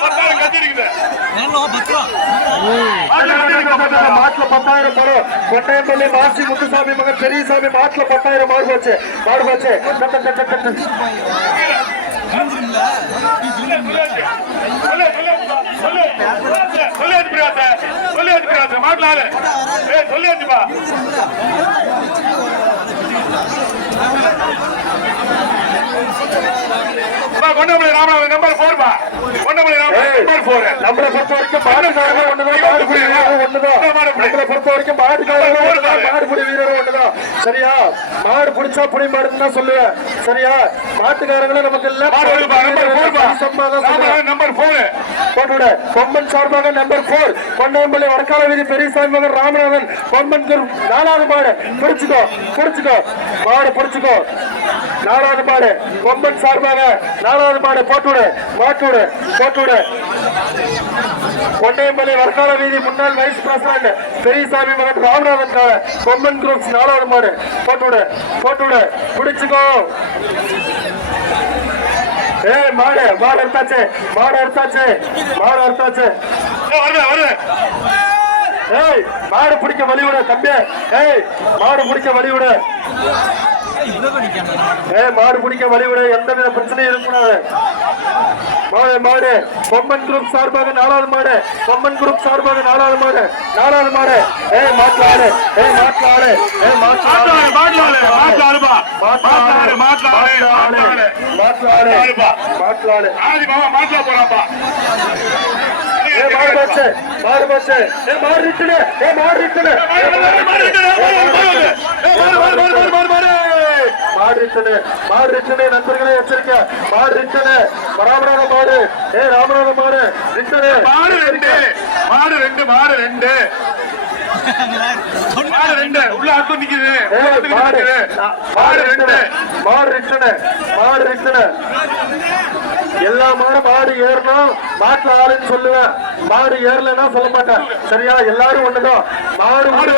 பத்தாயிரம் கத்தி இருக்குது மாட்டுல பத்தாயிரம் பணம் கொட்டையம்பள்ளி மாசி முத்துசாமி மகன் பெரியசாமி மாட்டுல பத்தாயிரம் மாடு போச்சு மாடு போச்சு சொல்லியாச்சு பிரியாச சொல்லியாச்சு பிரியாச மாட்டலாரு சொல்லியாச்சுப்பா கொண்டமலை ராமநாதன் நம்பர் போர் பா கொண்டமலை ராமநாதன் நம்பர் போர் நம்மளை பொறுத்த வரைக்கும் மாட்டுக்காரங்க ஒண்ணுதான் மாடுபிடி வீரரும் ஒண்ணுதான். நம்மளை பொறுத்த வரைக்கும் ஒண்ணுதான் மாடுபிடி வீரரும் ஒண்ணுதான். சரியா? மாடு பிடிச்சா புடி மாடுன்னு தான் சொல்லுவேன். சரியா? மாட்டுக்காரங்களும் நமக்கு இல்ல. நம்பர் போர் போட்டுவிட கொம்பன் சார்பாக நம்பர் போர் கொண்டையம்பள்ளி வடக்கால வீதி பெரியசாமி மகன் ராமநாதன். குரு நாலாவது மாடு. பிடிச்சுக்கோ பிடிச்சுக்கோ. மாடு பிடிச்சுக்கோ. நாலாவது மாடு கொம்பன் சார்பாக நாலாவது மாடு போட்டுவிடு மாட்டுவிடு போட்டுவிடு. கொண்டையம்பள்ளி வர்க்கால வீதி முன்னாள் வைஸ் பிரசிடண்ட் பெரியசாமி மகன் ராமநாதன் கொம்பன் குரூப்ஸ் நாலாவது மாடு போட்டுவிடு போட்டுவிடு. பிடிச்சுக்கோ. ஏய் மாடு மாடு அறுத்தாச்சு மாடு அறுத்தாச்சு மாடு அறுத்தாச்சு வருது வருது. ஏய் மாடு பிடிக்க வழி விடு தம்பி. ஏய் மாடு பிடிக்க வழி விடு. ஏய் மாடு பிடிக்க வழி விடு எந்த வித பிரச்சனையும் இருக்கக்கூடாது மாடு மாடு பொம்மன் குரூப் சார்பாக நாலாவது மாடு பொம்மன் குரூப் சார்பாக நாலாவது மாடு நாலாவது மாடு ஏய் மாட்டு ஆடு ஏய் மாட்டு ஆடு ஏய் மாட்டு ஆடு மாட்டலாரு மாட்டலாரு மாட்டலாரு மாட்டலாரு மாட்டலாரு மாட்டலாரு மாட்டு ஆடு மாட்டு ஆடு ஆதி மாமா மாட்டலா போறாப்பா ஏ மாடு போச்சு மாடு போச்சு ஏ மாடு ரிட்டுடு ஏ மாடு ரிட்டுடு மாடு ரிட்டுடு மாடு ரிட்டுடு நண்பர்களே எச்சரிக்கை. மாடு ரிட்டுடு ராமநாத மாடு ஏ ராமநாத மாடு ரிட்டுடு மாடு ரெண்டு. மாடு ரெண்டு மாடு ரெண்டு. மாடு ரெண்டு. உள்ள அர்த்தம் நிக்குது. மாடு ரெண்டு. மாடு ரிட்டுடு மாடு ரிட்டுடு எல்லா மாடும் மாடு ஏறணும். மாட்டுல ஆளுன்னு சொல்லுவேன். மாடு ஏறலைன்னா சொல்ல மாட்டேன். சரியா? எல்லாரும் ஒண்ணுதான். மாடு மாடு.